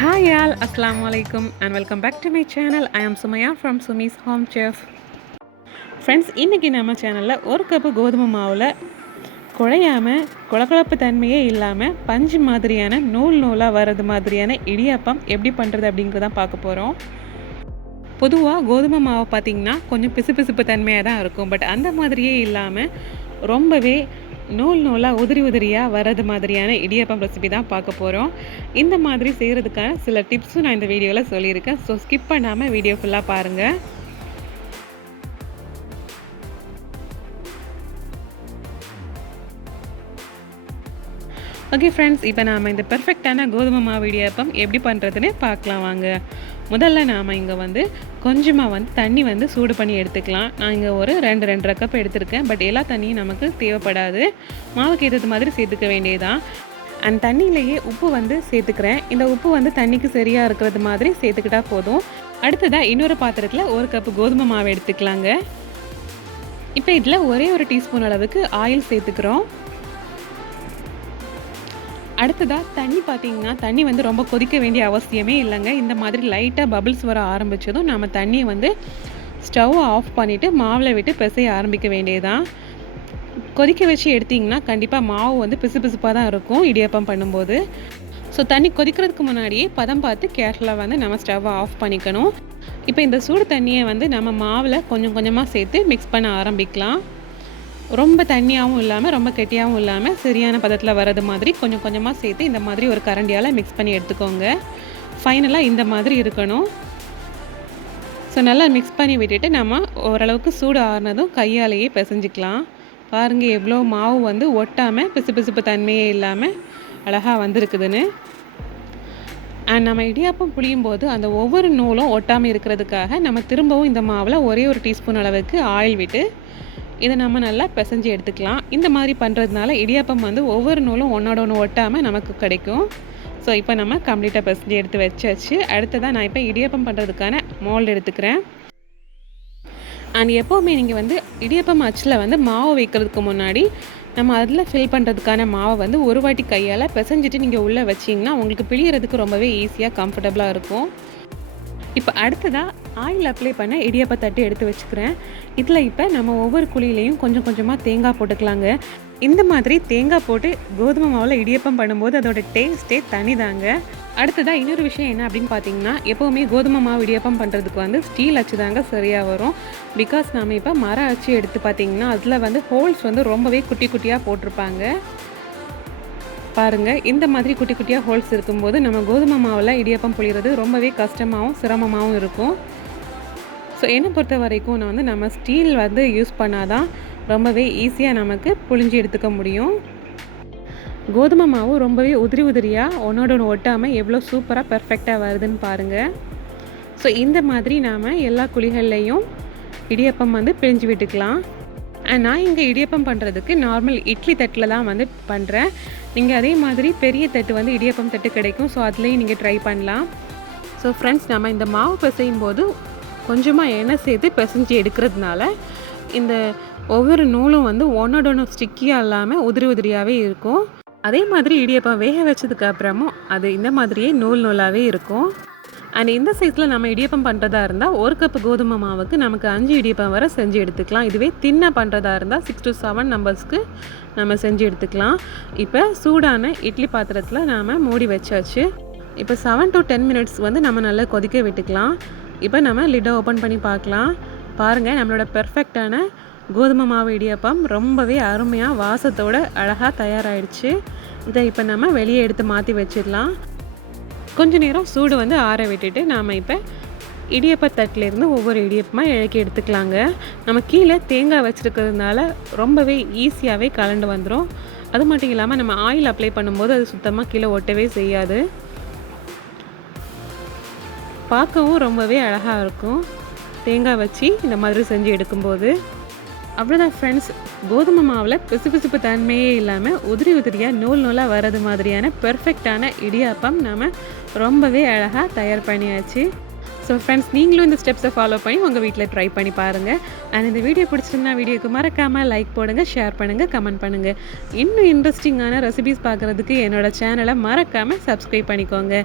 Hi all, Assalamu alaikum and welcome back to my channel. I am Sumaya from Sumi's Home Chef. Friends, இன்னைக்கு நம்ம சேனல்ல ஒரு cup கோதுமை மாவுல குழையாம கொழகொழப்பு தன்மையே இல்லாம பஞ்சு மாதிரியான நூலா வரது மாதிரியான இடியாப்பம் எப்படி பண்றது அப்படிங்கறத பார்க்க போறோம். பொதுவா கோதுமை மாவு பாத்தீங்கன்னா கொஞ்சம் பிசுபிசுப்பு தன்மையா தான் இருக்கும். பட் அந்த மாதிரியே இல்லாம ரொம்பவே நூலா உதிரியா வரது மாதிரியான இடியாப்பம் ரெசிபி தான் பார்க்க போகிறோம். இந்த மாதிரி செய்கிறதுக்கான சில டிப்ஸும் நான் இந்த வீடியோவில் சொல்லியிருக்கேன். ஸோ ஸ்கிப் பண்ணாமல் வீடியோ ஃபுல்லாக பாருங்கள். ஓகே ஃப்ரெண்ட்ஸ், இப்போ நாம் இந்த பெர்ஃபெக்டான கோதுமை மாவு இடியாப்பம் எப்படி பண்ணுறதுன்னு பார்க்கலாம் வாங்க. முதல்ல நாம் இங்கே கொஞ்சமாக தண்ணி சூடு பண்ணி எடுத்துக்கலாம். நான் இங்கே ஒரு 2 கப் எடுத்திருக்கேன். பட் எல்லா தண்ணியும் நமக்கு தேவைப்படாது. மாவுக்கு ஏற்றது மாதிரி சேர்த்துக்க வேண்டியதான். அந்த தண்ணியிலேயே உப்பு சேர்த்துக்கிறேன். இந்த உப்பு தண்ணிக்கு சரியாக இருக்கிறது மாதிரி சேர்த்துக்கிட்டா போதும். அடுத்ததாக இன்னொரு பாத்திரத்தில் 1 கப் கோதுமை மாவு எடுத்துக்கலாங்க. இப்போ இதில் ஒரே ஒரு டீஸ்பூன் அளவுக்கு ஆயில் சேர்த்துக்கிறோம். அடுத்ததாக தண்ணி பார்த்தீங்கன்னா தண்ணி ரொம்ப கொதிக்க வேண்டிய அவசியமே இல்லைங்க. இந்த மாதிரி லைட்டாக பபிள்ஸ் வர ஆரம்பித்ததும் நம்ம தண்ணியை ஸ்டவ் ஆஃப் பண்ணிவிட்டு மாவில் விட்டு பிசைய ஆரம்பிக்க வேண்டியதுதான். கொதிக்க வச்சு எடுத்திங்கன்னா கண்டிப்பாக மாவு பிசுபிசுப்பாக தான் இருக்கும் இடியாப்பம் பண்ணும்போது. ஸோ தண்ணி கொதிக்கிறதுக்கு முன்னாடியே பதம் பார்த்து கேர்ஃபுல்லாக நம்ம ஸ்டவ்வை ஆஃப் பண்ணிக்கணும். இப்போ இந்த சூடு தண்ணியை நம்ம மாவில் கொஞ்சம் கொஞ்சமாக சேர்த்து மிக்ஸ் பண்ண ஆரம்பிக்கலாம். ரொம்ப தண்ணியாகவும் இல்லாமல் ரொம்ப கெட்டியாகவும் இல்லாமல் சரியான பதத்தில் வரது மாதிரி கொஞ்சம் கொஞ்சமாக சேர்த்து இந்த மாதிரி ஒரு கரண்டியால் மிக்ஸ் பண்ணி எடுத்துக்கோங்க. ஃபைனலாக இந்த மாதிரி இருக்கணும். ஸோ நல்லா மிக்ஸ் பண்ணி விட்டுட்டு நம்ம ஓரளவுக்கு சூடு ஆறுனதும் கையாலேயே பிசைஞ்சிக்கலாம். பாருங்கள் எவ்வளோ மாவு ஒட்டாமல் பிசுபிசுப்பு தன்மையே இல்லாமல் அழகாக வந்திருக்குதுன்னு. அண்ட் நம்ம இடியாப்பம் புளியும் போது அந்த ஒவ்வொரு நூலும் ஒட்டாமல் இருக்கிறதுக்காக நம்ம திரும்பவும் இந்த மாவில் ஒரே ஒரு டீஸ்பூன் அளவுக்கு ஆயில் விட்டு இதை நம்ம நல்லா பிசைஞ்சு எடுத்துக்கலாம். இந்த மாதிரி பண்ணுறதுனால இடியாப்பம் ஒவ்வொரு நூலும் ஒன்றோட ஒன்று ஒட்டாமல் நமக்கு கிடைக்கும். ஸோ இப்போ நம்ம கம்ப்ளீட்டாக பிசைஞ்சு எடுத்து வச்சாச்சு. அடுத்ததாக நான் இப்போ இடியாப்பம் பண்ணுறதுக்கான மோல்டு எடுத்துக்கிறேன். அண்ட் எப்போவுமே நீங்கள் இடியாப்பம் அச்சில் மாவு வைக்கிறதுக்கு முன்னாடி நம்ம அதில் ஃபில் பண்ணுறதுக்கான மாவை ஒரு வாட்டி கையால் பிசைஞ்சிட்டு நீங்கள் உள்ளே வச்சிங்கன்னா உங்களுக்கு பிழியறதுக்கு ரொம்பவே ஈஸியாக கம்ஃபர்டபுளாக இருக்கும். இப்போ அடுத்ததாக ஆயில் அப்ளை பண்ண இடியாப்ப தட்டு எடுத்து வச்சுக்கிறேன். இதில் இப்போ நம்ம ஒவ்வொரு குழியிலையும் கொஞ்சம் கொஞ்சமாக தேங்காய் போட்டுக்கலாங்க. இந்த மாதிரி தேங்காய் போட்டு கோதுமை மாவில் இடியாப்பம் பண்ணும்போது அதோட டேஸ்ட்டே தனிதாங்க. அடுத்ததாக இன்னொரு விஷயம் என்ன அப்படின்னு பார்த்தீங்கன்னா, எப்போவுமே கோதுமை மாவு இடியாப்பம் பண்ணுறதுக்கு ஸ்டீல் அச்சு தாங்க சரியாக வரும். பிகாஸ் நம்ம இப்போ மர அச்சு எடுத்து பார்த்திங்கன்னா அதில் ஹோல்ஸ் ரொம்பவே குட்டி குட்டியாக போட்டிருப்பாங்க. பாருங்கள், இந்த மாதிரி குட்டி குட்டியாக ஹோல்ஸ் இருக்கும்போது நம்ம கோதுமை மாவில் இடியாப்பம் புளிகிறது ரொம்பவே கஷ்டமாகவும் சிரமமாகவும் இருக்கும். ஸோ என்னை பொறுத்த வரைக்கும் நான் நம்ம ஸ்டீல் யூஸ் பண்ணாதான் ரொம்பவே ஈஸியாக நமக்கு புளிஞ்சு எடுத்துக்க முடியும். கோதுமை மாவு ரொம்பவே உதிரியாக ஒன்றோட ஒன்று ஒட்டாமல் எவ்வளோ சூப்பராக பர்ஃபெக்டாக வருதுன்னு பாருங்கள். ஸோ இந்த மாதிரி நாம் எல்லா குழிகள்லையும் இடியாப்பம் பிழிஞ்சு விட்டுக்கலாம். நான் இங்கே இடியாப்பம் பண்ணுறதுக்கு நார்மல் இட்லி தட்டில் தான் பண்ணுறேன். நீங்கள் அதே மாதிரி பெரிய தட்டு இடியாப்பம் தட்டு கிடைக்கும். ஸோ அதுலேயும் நீங்கள் ட்ரை பண்ணலாம். ஸோ ஃப்ரெண்ட்ஸ், நம்ம இந்த மாவு பிசையும் போது கொஞ்சமாக எண்ணெய் சேர்த்து பிசைஞ்சு எடுக்கிறதுனால இந்த ஒவ்வொரு நூலும் ஒன்றோட ஒன்று ஸ்டிக்கியாக இல்லாமல் உதிரியாகவே இருக்கும். அதே மாதிரி இடியாப்பம் வேக வச்சதுக்கு அப்புறமும் அது இந்த மாதிரியே நூலாகவே இருக்கும். அண்ட் இந்த சைஸில் நம்ம இடியாப்பம் பண்ணுறதா இருந்தால் 1 கப் கோதுமை மாவுக்கு நமக்கு 5 இடியாப்பம் வரை செஞ்சு எடுத்துக்கலாம். இதுவே தின்ன பண்ணுறதா இருந்தால் 6 to 7 நம்பர்ஸ்க்கு நம்ம செஞ்சு எடுத்துக்கலாம். இப்போ சூடான இட்லி பாத்திரத்தில் நாம் மூடி வச்சாச்சு. இப்போ 7 to 10 மினிட்ஸ் நம்ம நல்லா கொதிக்க விட்டுக்கலாம். இப்போ நம்ம லிட்டை ஓப்பன் பண்ணி பார்க்கலாம். பாருங்கள், நம்மளோட பெர்ஃபெக்டான கோதுமை மாவு இடியாப்பம் ரொம்பவே அருமையாக வாசத்தோடு அழகாக தயாராகிடுச்சு. இதை இப்போ நம்ம வெளியே எடுத்து மாற்றி வச்சிடலாம். கொஞ்சம் நேரம் சூடு ஆற விட்டுட்டு நாம் இப்போ இடியாப்ப தட்டிலேருந்து ஒவ்வொரு இடியப்பமாக இழக்கி எடுத்துக்கலாங்க. நம்ம கீழே தேங்காய் வச்சுருக்கிறதுனால ரொம்பவே ஈஸியாகவே கலண்டு வந்துடும். அது மட்டும் இல்லாமல் நம்ம ஆயில் அப்ளை பண்ணும்போது அது சுத்தமாக கீழே ஒட்டவே செய்யாது. பார்க்கவும் ரொம்பவே அழகாக இருக்கும் தேங்காய் வச்சு இந்த மாதிரி செஞ்சு எடுக்கும்போது. அவ்வளோதான் ஃப்ரெண்ட்ஸ், கோதுமை மாவில் பிசுபிசுப்பு தன்மையே இல்லாமல் உதிரியாக நூலாக வர்றது மாதிரியான பெர்ஃபெக்டான இடியாப்பம் நம்ம ரொம்பவே அழகாக தயார் பண்ணியாச்சு. ஸோ ஸோ ஃப்ரெண்ட்ஸ், நீங்களும் இந்த ஸ்டெப்ஸை ஃபாலோ பண்ணி உங்கள் வீட்டில் ட்ரை பண்ணி பாருங்கள். அண்ட் இந்த வீடியோ பிடிச்சிருந்தா வீடியோக்கு மறக்காமல் லைக் போடுங்க, ஷேர் பண்ணுங்கள், கமெண்ட் பண்ணுங்கள். இன்னும் இன்ட்ரெஸ்டிங்கான ரெசிபிஸ் பார்க்குறதுக்கு என்னோடய சேனலை மறக்காமல் சப்ஸ்கிரைப் பண்ணிக்கோங்க.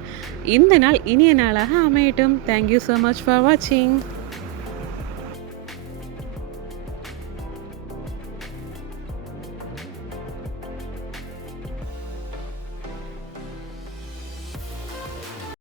இந்த நாள் இனிய நாளாக அமையட்டும். தேங்க்யூ ஸோ மச் ஃபார் வாட்சிங்.